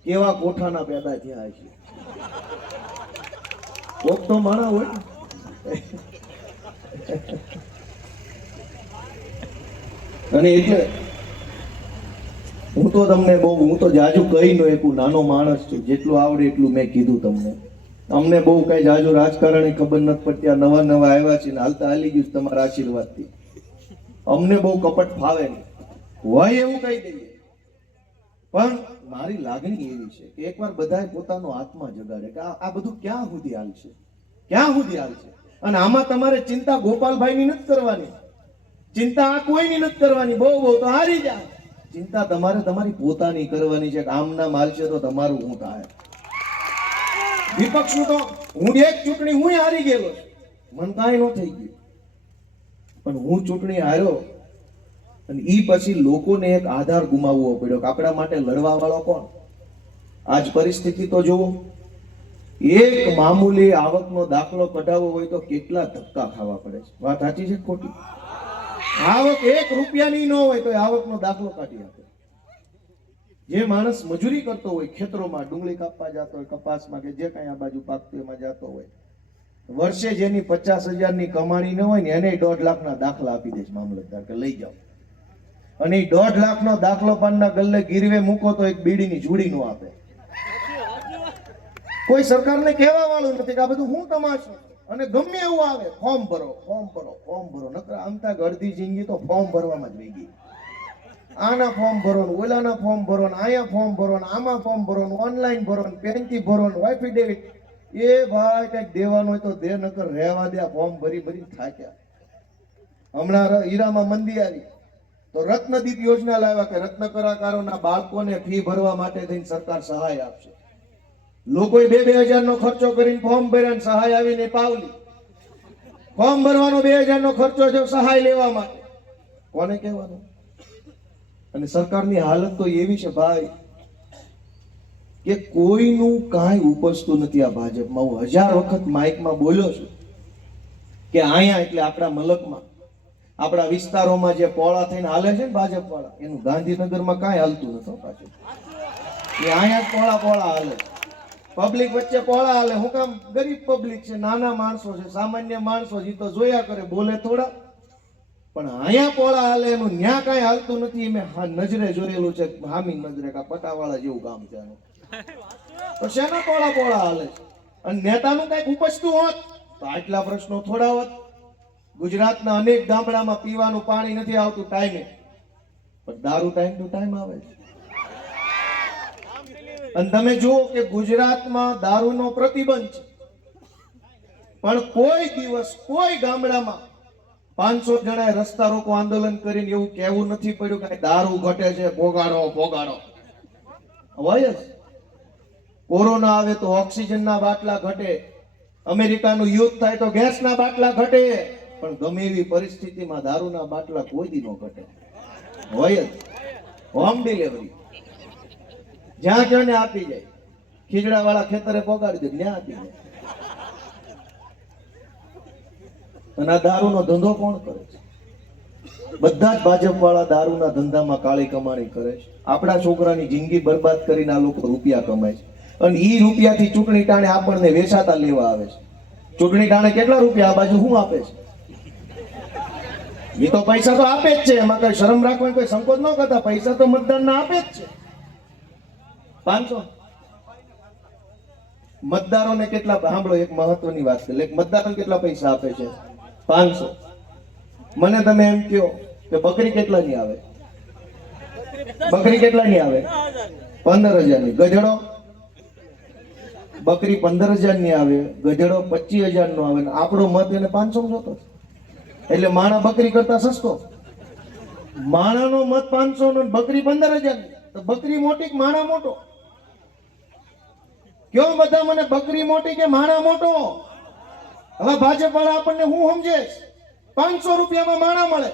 કેવા કોઠાના પેદા થયા છે. કોક તો માણા હોય. અને એટલે હું તો તમને હું તો જાજુ કહી ન શકું, નાનો માણસ છું. જેટલું આવડે એટલું મેં કીધું તમને. અમને બહુ કઈ જાજુ રાજકારણી ખબર નથી પડતી. આ નવા નવા આવ્યા છે ને હાલતા હાલી ગયું તમારા આશીર્વાદથી. અમને બહુ કપટ ફાવે નહીં, હોય એવું કહી દઈએ. પણ મારી લાગણી એવી છે કે એકવાર બધાએ પોતાનો આત્મા જગાડે કે આ બધું ક્યાં સુધી હાલશે, ક્યાં સુધી હાલશે. અને આમાં તમારે ચિંતા ગોપાલભાઈની નથી કરવાની, ચિંતા આ કોઈની નથી કરવાની. બહુ બહુ તો હારી જાય. ચિંતા તમારે તમારી પોતાની કરવાની છે કે આમના માલશે તો તમારું હું થાય. વિપક્ષનું તો હું એક ચૂંટણી હું હારી ગયેલો, મન કાંઈ ન થઈ ગયું, પણ હું ચૂંટણી હાર્યો અને ઈ પછી લોકોને એક આધાર ગુમાવવો પડ્યો કે આપણા માટે લડવા વાળો કોણ. આજ પરિસ્થિતિ તો જુઓ, એક મામૂલી આવકનો દાખલો કઢાવવો હોય તો કેટલા ધક્કા ખાવા પડે છે. વાત સાચી છે ખોટી? આવક 1 રૂપિયાની ન હોય તો આવકનો દાખલો કાઢી આપે. જે માણસ મજૂરી કરતો હોય, ખેતરોમાં ડુંગળી કાપવા જતો હોય, કપાસમાં કે જે કાંઈ આ બાજુ પાકતું એમાં જતો હોય, વર્ષે જેની 50,000 ની કમાણી ન હોય ને એને 1.5 લાખના દાખલા આપી દે છે મામલતદાર કે લઈ જાઓ. અને એ 1.5 લાખનો દાખલો પાનના ગલ્લે ગીરવે મૂકો તો એક બીડીની જોડી નો આપે. કોઈ સરકારને કહેવા વાળું નથી કે આ બધું હું તમાશું. અને ગમે એવું આવે ફોર્મ ભરો, ફોર્મ ભરો, ફોર્મ ભરો. નકર આમતા અડધી જિંદગી તો ફોર્મ ભરવામાં જ વહી ગઈ. આના ફોર્મ ભરો ને ઓલાના ફોર્મ ભરો ને આયા ફોર્મ ભરો ને આમાં ફોર્મ ભરો ને ઓનલાઈન ભરો ને પેનથી ભરો ને વાઇફી ડેવિટ. એ ભાઈ કઈક દેવાનું હોય તો દે, નકર રહેવા દે. ફોર્મ ભરી ભરી થાક્યા. હમણાં હીરામાં મંદી આવી તો રત્નદીપ યોજના લાવ્યા કે રત્ન કલાકારોના બાળકોને ફી ભરવા માટે થઈને સરકાર સહાય આપશે. લોકોએ 2,000 નો ખર્ચો કરીને ફોર્મ ભર્યા ને સહાય આવીને પાવલી. ફોર્મ ભરવાનો 2,000 નો ખર્ચો છે સહાય લેવા માટે. કોને કહેવાનું? અને સરકારની હાલત તો એવી છે ભાઈ કે કોઈનું કાંઈ ઉપજતું નથી. આ ભાજપમાં હું 1000 વખત માઇકમાં બોલ્યો છું કે અહીંયા એટલે આપણા મલકમાં, આપણા વિસ્તારોમાં જે પોળા થઈને હાલે છે ને ભાજપ વાળા, એનું ગાંધીનગરમાં કાંઈ હાલતું નથી પાછું. એ અહીંયા જ પોળા પોળા હાલે. પબ્લિક વચ્ચે પોળા હાલે. હું કામ? ગરીબ પબ્લિક છે, નાના માણસો છે, સામાન્ય માણસો છે, તો જોયા કરે, બોલે થોડા. પણ અહીંયા પોળા હાલે, એનું ન્યા કાંઈ હાલતું નથી. મેં નજરે જોયેલું છે, હામી નજરે કા પટાવાળા જેવું કામ છે. તો શેના પોળા પોળા હાલે છે? અને નેતાનું કઈક ઉપજતું હોત તો આટલા પ્રશ્નો થોડા હોત. ગુજરાતના અનેક ગામડામાં પીવાનું પાણી નથી આવતું ટાઈમે, પણ દારૂ ટાઈમ ટુ ટાઈમ આવે છે. અને તમે જુઓ કે ગુજરાતમાં દારૂનો પ્રતિબંધ છે, પણ કોઈ દિવસ કોઈ ગામડામાં 500 જણાએ રસ્તા રોકો આંદોલન કરીને એવું કહેવું નથી પડ્યું કે દારૂ ઘટે છે, ભોગાડો ભોગાડો. હોય જ. કોરોના આવે તો ઓક્સિજનના બાટલા ઘટે, અમેરિકાનું યુદ્ધ થાય તો ગેસના બાટલા ઘટે, પણ ગમે એવી પરિસ્થિતિમાં દારૂના બાટલા કોઈ દી ન ઘટે. હોય જ. હોમ ડિલિવરી જ્યાં ક્યાં ને આપી જાય. ખીજડા વાળા ખેતરે પોગાડી દે, ત્યાં આપી જાય. અને આ દારૂનો ધંધો કોણ કરે છે? બધા જ ભાજપ વાળા દારૂના ધંધામાં કાળી કમાણી કરે છે. આપણા છોકરાની જિંદગી બરબાદ કરીને આ લોકો રૂપિયા કમાય છે. અને ઈ રૂપિયાથી ચૂંટણી ટાણે આપણને વેચાતા લેવા આવે છે. ચૂંટણી ટાણે કેટલા રૂપિયા આ બાજુ શું આપે છે? એ તો પૈસા તો આપે જ છે, એમાં કઈ શરમ રાખવાની કોઈ સંકોચ ન કરતા. પૈસા તો મતદાનના આપે જ છે. 500 મતદારોને કેટલા? સાંભળો, એક મહત્વની વાત છે. મતદારોને કેટલા પૈસા આપે છે? 500. મને તમે એમ કહો કે બકરી કેટલાની આવે? બકરી કેટલાની આવે? 15,000 ની. ગધેડો? બકરી 15,000 ની આવે, ગધેડો 25,000 નો આવે. આપણો મત એને 500 જોતો. એટલે માણા બકરી કરતા સસ્તો. માણાનો મત 500 નો, બકરી 15,000 ની. તો બકરી મોટી કે માણા મોટો? કયો બધા મને, બકરી મોટી કે માણા મોટો? હવે ભાજપ વાળા આપણને હું સમજે? 500 રૂપિયામાં માણા મળે,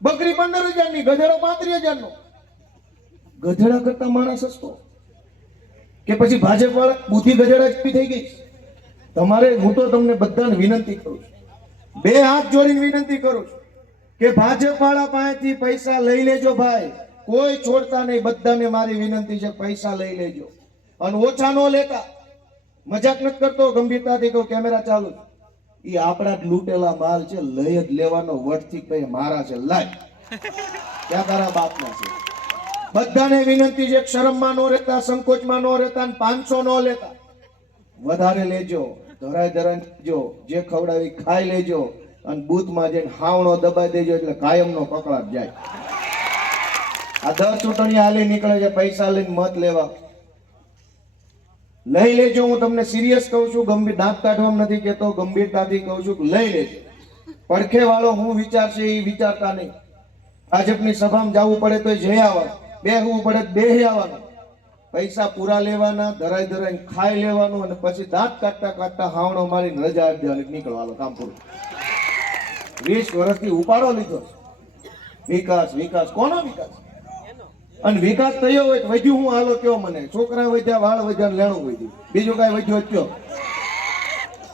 બકરી 15,000 ની, ગધેડો 35,000 નો. ગધેડા કરતા માણા સસ્તો? કે પછી ભાજપ વાળા બુદ્ધિ ગધેડા જ થઈ ગઈ? તમારે, હું તો તમને બધાને વિનંતી કરું છું, 2 હાથ જોડીને વિનંતી કરું છું કે ભાજપ વાળા પાસેથી પૈસા લઈ લેજો ભાઈ. કોઈ છોડતા નહીં. બધાને મારી વિનંતી છે, પૈસા લઈ લેજો. અને ઓછા ન લેતા. મજાક નથી કરતો, ગંભીરતાથી કહું, કેમેરા ચાલુ. એ આપણા જ લૂંટેલા માલ છે, લઈ જ લેવાનો. વટથી કઈ મારા છે, લાય ક્યાં તારા બાપના છે. બધાને વિનંતી છે, શરમમાં ન રહેતા, સંકોચમાં ન રહેતા, 500 ન લેતા. વધારે લેજો, ધરાય ધરાય લેજો, જે ખવડાવી ખાઈ લેજો. અને બૂથમાં જઈને હાવણો દબાઈ દેજો, એટલે કાયમનો પકડાટ જાય. આ 10 ચૂંટણી હાલી નીકળે છે પૈસા લઈને મત લેવા. લઈ લેજો. હું તમને સિરિયસ કહું છું, ગંભીર દાંત કાઢવામાં નથી કહેતો, ગંભીરતાથી કહું છું, લઈ લેજો. પડખે વાળો હું વિચારશે એ વિચારતા નહીં. ભાજપની સભામાં જવું પડે તો જઈ આવવાનું, બેહવું પડે તો બેહી આવવાનું. પૈસા પૂરા લેવાના, ધરાઈ ધરાઈને ખાઈ લેવાનું, અને પછી દાંત કાઢતા કાઢતા હાવણો મારીને રજા આપી દેવાની, નીકળવાનું, કામ પૂરું. 20 વર્ષથી ઉપાડો લીધો. વિકાસ વિકાસ, કોનો વિકાસ? અને વિકાસ થયો હોય તો વધ્યું હું? હાલો કયો મને. છોકરા વધ્યા, વાળ વધ્યા, લેણું વધ્યું. બીજું કઈ વધ્યું? કયો?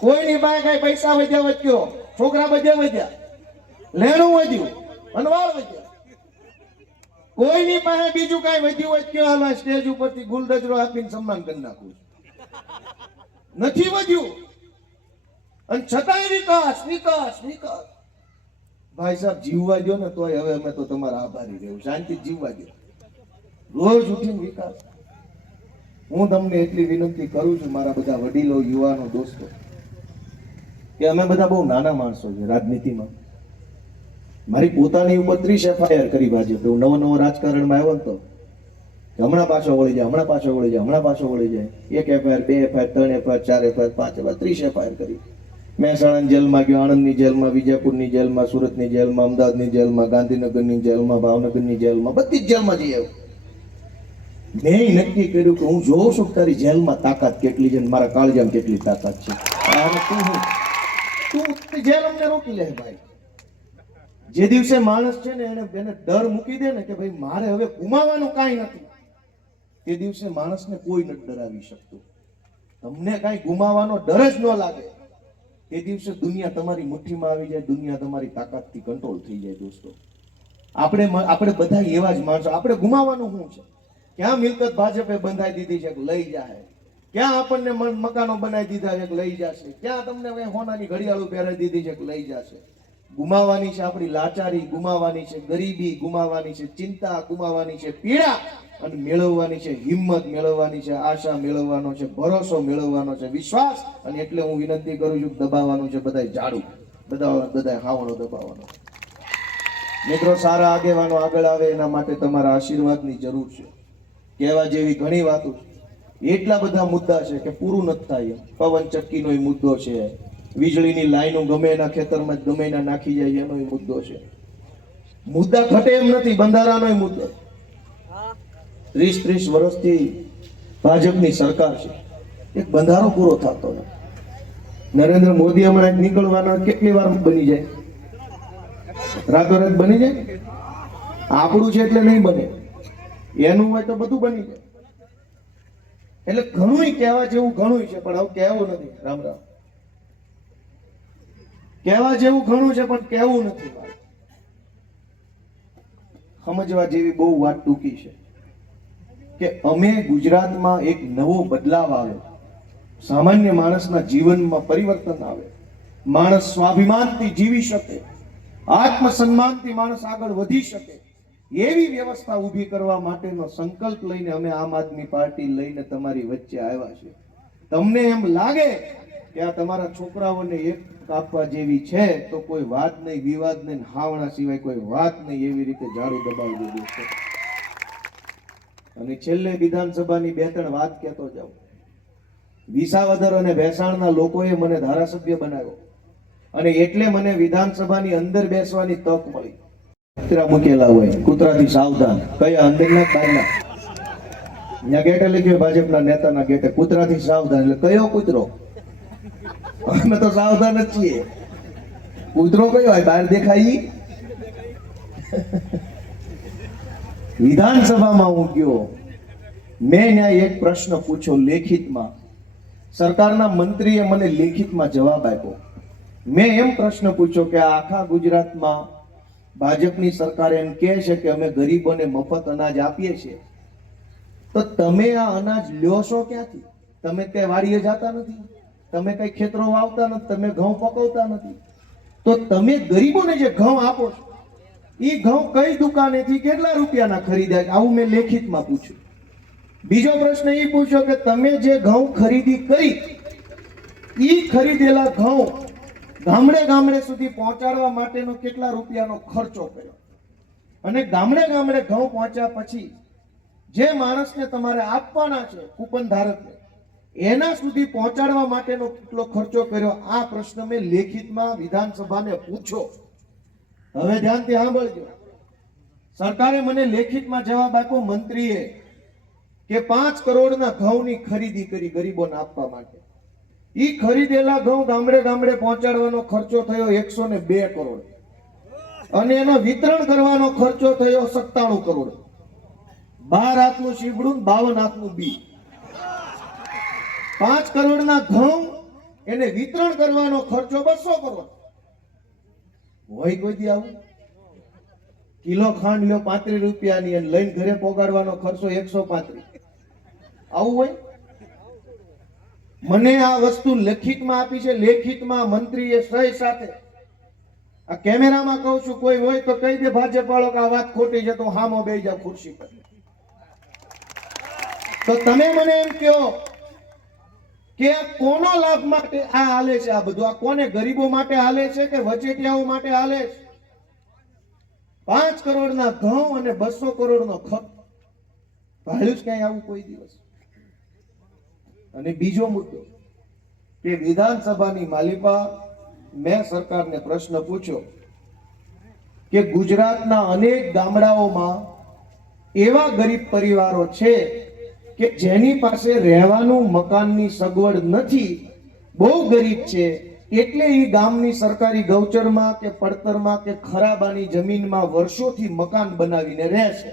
કોઈની પાસે કઈ પૈસા વધ્યા? વધ્યો. છોકરા વધ્યા, લેણું વધ્યું. અને વાળ વધ્યા. કોઈની પાસે બીજું કાંઈ વધ્યું હોય કે હાલ સ્ટેજ ઉપરથી ગુલદજરો આપીને સન્માન કરી નાખું નથી વધ્યું. અને છતાંય વિકાસ વિકાસ વિકાસ. ભાઈ સાહેબ જીવવા દો ને તોય હવે અમે તો તમારા આભારી રહેવું. શાંતિ જીવવા દો. રોજ ઉઠીને વિકાસ. હું તમને એટલી વિનંતી કરું છું મારા બધા વડીલો, યુવાનો, દોસ્તો, કે અમે બધા બહુ નાના માણસો છે રાજનીતિમાં. મારી પોતાની ઉપર 30 FIR કરી ભાજપ. હું નવો રાજકારણમાં આવ્યો તો હમણાં પાછો વળી જાય, હમણાં પાછો વળી જાય, હમણાં પાછો વળી જાય. 1 FIR, 2 FIR, 3 FIR, 4 FIR, 5 FIR, 30 FIR કરી. મહેસાણાની જેલમાં ગયો, આણંદની જેલમાં, વિજયપુરની જેલમાં, સુરતની જેલમાં, અમદાવાદની જેલમાં, ગાંધીનગરની જેલમાં, ભાવનગરની જેલમાં, બધી જ જેલમાં જઈ આવ્યો. મેં નક્કી કર્યું કે હું જોઉં છું તારી જેલમાં તાકાત કેટલી છે, મારા કાળજામાં કેટલી તાકાત છે. અને તું જેલ અમને રોકી લે ભાઈ. જે દિવસે માણસ છે ને એને ડર મૂકી દે ને કે ભાઈ મારે હવે ગુમાવવાનું કાંઈ નથી, તે દિવસે માણસને કોઈ નથી ડરાવી શકતું. તમને કાંઈ ગુમાવવાનો ડર જ ન લાગે, તે દિવસે દુનિયા તમારી મુઠ્ઠીમાં આવી જાય, દુનિયા તમારી તાકાતથી કંટ્રોલ થઈ જાય. દોસ્તો, આપણે બધા એવા જ માણસો. આપણે ગુમાવવાનું શું છે? ક્યાં મિલકત ભાજપે બંધાઈ દીધી છે કે લઈ જાય, ક્યાં આપણને મકાનો બનાવી દીધા છે કે લઈ જશે, ક્યાં તમને હોનાની ઘડિયાળો પહેરાવી દીધી છે કે લઈ જશે. ગુમાવવાની છે આપણી લાચારી, ગુમાવવાની છે ગરીબી, ગુમાવવાની છે ચિંતા, ગુમાવવાની છે પીડા, અને મેળવવાની છે હિંમત, મેળવવાની છે આશા, મેળવવાનો છે ભરોસો, મેળવવાનો છે વિશ્વાસ. અને એટલે હું વિનંતી કરું છું, દબાવવાનું છે બધાય ઝાડુ, બધાય હાવણો દબાવવાનો. મિત્રો, સારા આગેવાનો આગળ આવે એના માટે તમારા આશીર્વાદની જરૂર છે. કહેવા જેવી ઘણી વાતો છે, એટલા બધા મુદ્દા છે કે પૂરું નથી થાય. પવન ચક્કીનો મુદ્દો છે, વીજળીની લાઈનો ગમે એના ખેતરમાં ગમે એના નાખી જાય એનો મુદ્દો છે. મુદ્દા ઘટે એમ નથી. બંધારાનો મુદ્દો. 30 વર્ષથી ભાજપની સરકાર છે, એક બંધારો પૂરો થતો નથી. નરેન્દ્ર મોદી હમણાં નીકળવાના કેટલી વાર બની જાય? રાતોરાત બની જાય. આપણું છે એટલે નહીં બને, એનું હોય તો બધું બની જાય. એટલે ઘણું કહેવા જેવું ઘણું છે, પણ હવે કહેવું નથી. રામ રામ. કહેવા જેવું ઘણું છે પણ કહેવું નથી. સમજવા જેવી બહુ વાત ટૂંકી છે કે અમે ગુજરાતમાં એક નવો બદલાવ આવે, સામાન્ય માણસના જીવનમાં પરિવર્તન આવે, માણસ સ્વાભિમાનથી જીવી શકે, આત્મસન્માનથી માણસ આગળ વધી શકે, એવી વ્યવસ્થા ઊભી કરવા માટેનો સંકલ્પ લઈને અમે આમ આદમી પાર્ટી લઈને તમારી વચ્ચે આવ્યા છે. તમને એમ લાગે કે આ તમારા છોકરાઓને એક કાપવા જેવી છે તો કોઈ વાત નહીં, વિવાદ નહીં, હાવણા સિવાય કોઈ વાત નહીં, એવી રીતે ઝાડુ દબાવી દીધું છે. અને છેલ્લે વિધાનસભાની 2-3 વાત કહેતો જાઉં. વિસાવદર અને ભેસાણના લોકોએ મને ધારાસભ્ય બનાવ્યો, અને એટલે મને વિધાનસભાની અંદર બેસવાની તક મળી. કૂતરા મૂકેલા હોય, કૂતરાથી સાવધાન. કયા અંદરના બહારના? ત્યાં ગેટે લખ્યું ભાજપના નેતાના ગેટે, કૂતરાથી સાવધાન. એટલે કયો કૂતરો? અમે તો સાવધાન જ છીએ. કૂતરો કયો હોય? બહાર દેખાય. વિધાનસભામાં હું ગયો, મેં ત્યાં એક પ્રશ્ન પૂછ્યો લેખિતમાં. સરકારના મંત્રીએ મને લેખિતમાં જવાબ આપ્યો. મેં એમ પ્રશ્ન પૂછ્યો કે આખા ગુજરાતમાં ભાજપની સરકાર એમ કહે છે કે અમે ગરીબોને મફત અનાજ આપીએ છીએ, તો તમે આ અનાજ લ્યો છો ક્યાંથી? તમે કઈ વાડીએ જતા નથી, તમે કઈ ખેતરો વાવતા નથી, તમે ઘઉં પકવતા નથી, તો તમે ગરીબોને જે ઘઉં આપો છો એ ઘઉં કઈ દુકાનેથી કેટલા રૂપિયાના ખરીદ્યા? આવું મેં લેખિતમાં પૂછ્યું. બીજો પ્રશ્ન એ પૂછ્યો કે તમે જે ઘઉં ખરીદી કરી, એ ખરીદેલા ઘઉં ગામડે ગામડે સુધી પહોંચાડવા માટેનો કેટલા રૂપિયાનો ખર્ચો કર્યો? અને ગામડે ગામડે ઘઉં પહોંચ્યા પછી જે માણસને તમારે આપવાના છે, કૂપન ધારકને, એના સુધી પહોંચાડવા માટેનો કેટલો ખર્ચો કર્યો? આ પ્રશ્ન મેં લેખિતમાં વિધાનસભાને પૂછ્યો. હવે ધ્યાનથી સાંભળજો. સરકારે મને લેખિતમાં જવાબ આપ્યો, મંત્રીએ, કે 5 કરોડના ઘઉંની ખરીદી કરી ગરીબોને આપવા માટે. ઈ ખરીદેલા ઘઉં ગામડે ગામડે પહોંચાડવાનો ખર્ચો થયો 102 કરોડ, અને એનો વિતરણ કરવાનો ખર્ચો થયો 97 કરોડ. 12 હાથનું શીબડું, 52 હાથનું બી. 5 કરોડના ઘઉં, એને વિતરણ કરવાનો ખર્ચો 200 કરોડ. હોય કોઈ દી આવું? કિલો ખાંડ લ્યો 35 રૂપિયાની અને લઈને ઘરે પોગાડવાનો ખર્ચો 135. આવું હોય? મને આ વસ્તુ લેખિતમાં આપી છે, લેખિતમાં મંત્રીએ સહી સાથે. આ કેમેરામાં કહું છું, કોઈ હોય તો કહી દે ભાજપ વાળો કે આ વાત ખોટી છે, તો હામો બેસી જાવ ખુરશી પર. તો તમે મને એમ કહો કે કોનો લાભ માટે આ હાલે છે? આ બધું આ કોને? ગરીબો માટે હાલે છે કે વચેટિયાઓ માટે હાલે છે? 5 કરોડના ઘઉં અને 200 કરોડનો ખપ ભાડ્યું જ ક્યાંય આવું કોઈ દિવસ? અને બીજો મુદ્દો કે વિધાનસભાની માલિપા મેં સરકારને પ્રશ્ન પૂછ્યો કે ગુજરાતના અનેક ગામડાઓમાં એવા ગરીબ પરિવારો છે કે જેની પાસે રહેવાનું મકાનની સગવડ નથી, બહુ ગરીબ છે, એટલે એ ગામની સરકારી ગૌચરમાં કે પડતરમાં કે ખરાબાની જમીનમાં વર્ષોથી મકાન બનાવીને રહે છે.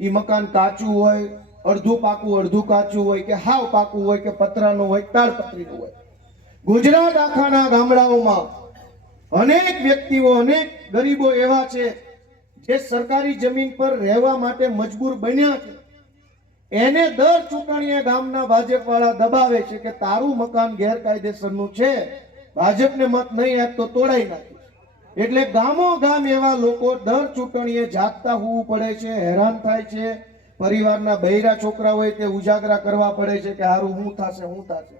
એ મકાન કાચું હોય, અડધું પાકું અડધું કાચું હોય, કે હાવ પાકું હોય, કે પતરાનું હોય, તાડપત્રીનું હોય. ગુજરાત આખાના ગામડાઓમાં અનેક વ્યક્તિઓ, અનેક ગરીબો એવા છે જે સરકારી જમીન પર રહેવા માટે મજબૂર બન્યા છે. એને દર ચૂંટણીએ ગામના ભાજપ વાળા દબાવે છે કે તારું મકાન ગેરકાયદેસરનું છે, ભાજપને મત નહીં આપ તો તોડાઈ નાખીશ. એટલે ગામો ગામ એવા લોકો દર ચૂંટણીએ જાગતા હોવું પડે છે, હેરાન થાય છે. પરિવારના બૈરા છોકરા હોય તે ઉજાગરા કરવા પડે છે કે હારું શું થશે, શું થશે.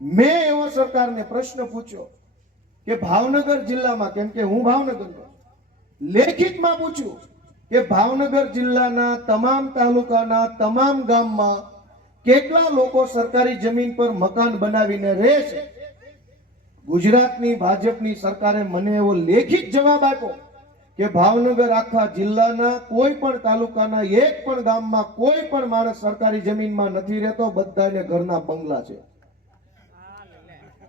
મેં એવો સરકારને પ્રશ્ન પૂછ્યો કે ભાવનગર જિલ્લામાં, કેમ કે હું ભાવનગરનો, લેખિતમાં પૂછ્યું કે ભાવનગર જિલ્લાના તમામ તાલુકાના તમામ ગામમાં કેટલા લોકો સરકારી જમીન પર મકાન બનાવીને રહે છે. ગુજરાતની ભાજપની સરકારે મને એવો લેખિત જવાબ આપ્યો કે ભાવનગર આખા જિલ્લાના કોઈ પણ તાલુકાના એક પણ ગામમાં કોઈ પણ માણસ સરકારી જમીનમાં નથી રહેતો, બધાને ઘરના બંગલા છે.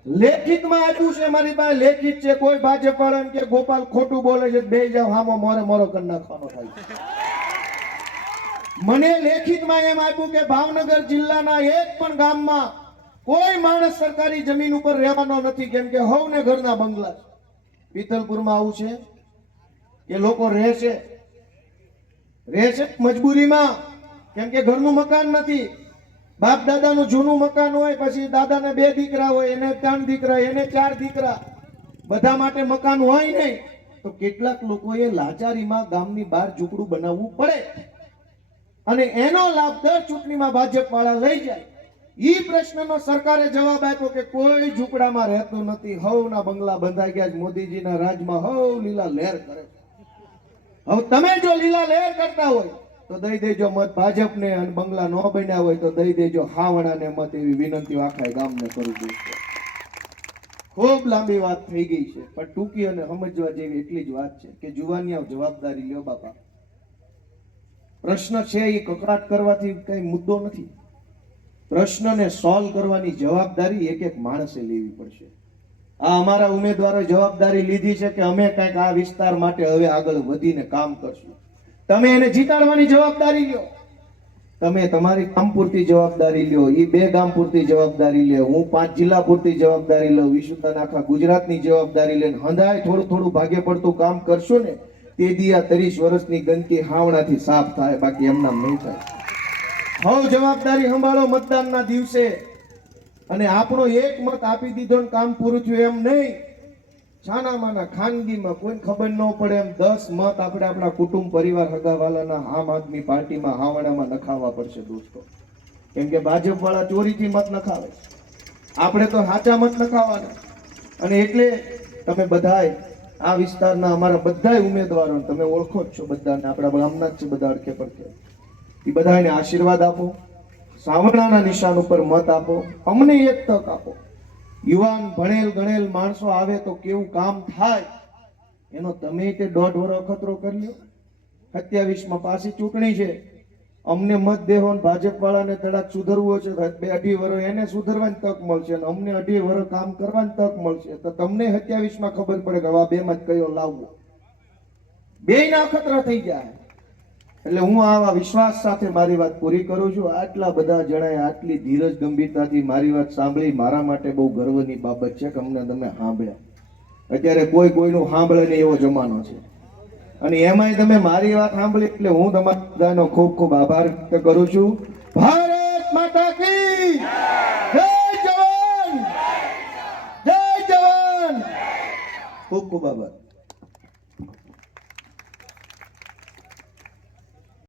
લેખિતમાં આપ્યું છે, મારી પાસે લેખિત છે. કોઈ ભાજપ વાળા કે ગોપાલ ખોટું બોલે છે, બે જાવ હામો મોરે મોરો કરી નાખવાનો થાય. મને લેખિતમાં એમ આપ્યું કે ભાવનગર જિલ્લાના એક પણ ગામમાં કોઈ માણસ સરકારી જમીન ઉપર રહેવાનો નથી, કેમ કે હવને ઘરના બંગલા છે. પિથલપુરમાં આવું છે કે લોકો રહે છે મજબૂરીમાં, કેમ કે ઘરનું મકાન નથી. બાપ દાદાનું જૂનું મકાન હોય, પછી દાદાને 2 દીકરા હોય, એને 3 દીકરા, એને 4 દીકરા, બધા માટે મકાન હોય નહીં. તો કેટલાક લોકોએ લાચારીમાં ગામની બહાર ઝૂંપડું બનાવવું પડે, અને એનો લાભ દર ચૂંટણીમાં ભાજપ વાળા લઈ જાય. ઈ પ્રશ્નનો સરકારે જવાબ આપ્યો કે કોઈ ઝૂંપડામાં રહેતું નથી, હવના બંગલા બંધાઈ ગયા. મોદીજીના રાજમાં હવ લીલા લહેર કરે. હવે તમે જો લીલા લહેર કરતા હોય તો દઈ દેજો મત ભાજપને, અને બંગલા ન બન્યા હોય તો દઈ દેજો હાવણાને મત. એવી વિનંતી આખા ગામને કરું છું. ખૂબ લાંબી વાત થઈ ગઈ છે, પણ ટૂંકી અને સમજવા જેવી એટલી જ વાત છે કે જુવાનિયા જવાબદારી લ્યો બાપા. પ્રશ્ન છે એ કકડાટ કરવાથી કઈ મુદ્દો નથી. પ્રશ્નને સોલ્વ કરવાની જવાબદારી એક એક માણસે લેવી પડશે. આ અમારા ઉમેદવારોએ જવાબદારી લીધી છે કે અમે કંઈક આ વિસ્તાર માટે હવે આગળ વધીને કામ કરશું. તમે એને જીતાડવાની જવાબદારી લ્યો. તમે તમારી ગામ પૂરતી જવાબદારી લ્યો, એ 2 ગામ પૂરતી જવાબદારી લે, હું 5 જિલ્લા પૂરતી જવાબદારી લઉં, વિશુદ્ધાન આખા ગુજરાતની જવાબદારી લઈને હંધાય થોડું થોડું ભાગે પડતું કામ કરશો ને, તે દી આ 30 વર્ષની ગંદકી હાવણાથી સાફ થાય, બાકી એમના નહીં થાય. હવે જવાબદારી સંભાળો મતદાનના દિવસે, અને આપણો એક મત આપી દીધો ને કામ પૂરું થયું એમ નહીં. છાનામાના ખાનગીમાં કોઈને ખબર ન પડે એમ 10 મત આપણે આપણા કુટુંબ પરિવાર હગાવાલાના આમ આદમી પાર્ટીમાં હાવણામાં નખાવવા પડશે દોસ્તો. કેમ કે ભાજપ વાળા ચોરીથી મત નખાવે, આપણે તો સાચા મત નખાવાના. અને એટલે તમે બધાય આ વિસ્તારના અમારા બધાય ઉમેદવારો તમે ઓળખો જ છો, બધાને આપણા ગામના જ છે, બધા અડકે પડકે. એ બધાને આશીર્વાદ આપો, સાવરણાના નિશાન ઉપર મત આપો, અમને એક તક આપો. યુવાન ભણેલ ગણેલ માણસો આવે તો કેવું કામ થાય એનો તમે તે 1.5 વર્ષ અખતરો કરી લ્યો. 27માં પાછી ચૂંટણી છે, અમને મત દેવો ને ભાજપ વાળાને તડાક સુધરવો છે, 2.5 વર્ષ એને સુધરવાની તક મળશે અને અમને 2.5 વર્ષ કામ કરવાની તક મળશે. તો તમને 27માં ખબર પડે કે આ 2 માં કયો લાવવો. 2 ના અખતરા થઈ જાય. એટલે હું આવા વિશ્વાસ સાથે મારી વાત પૂરી કરું છું. આટલા બધા જણાએ આટલી ધીરજ ગંભીરતાથી મારી વાત સાંભળી, મારા માટે બહુ ગર્વની બાબત છે કે અમને તમે સાંભળ્યા. અત્યારે કોઈ કોઈનું સાંભળે નહીં એવો જમાનો છે. અને એમાંય તમે મારી વાત સાંભળી એટલે હું તમારા બધાનો ખૂબ ખૂબ આભાર વ્યક્ત કરું છું. ભારત માતા કી જય જવાન, જય જવાન. ખૂબ ખૂબ આભાર.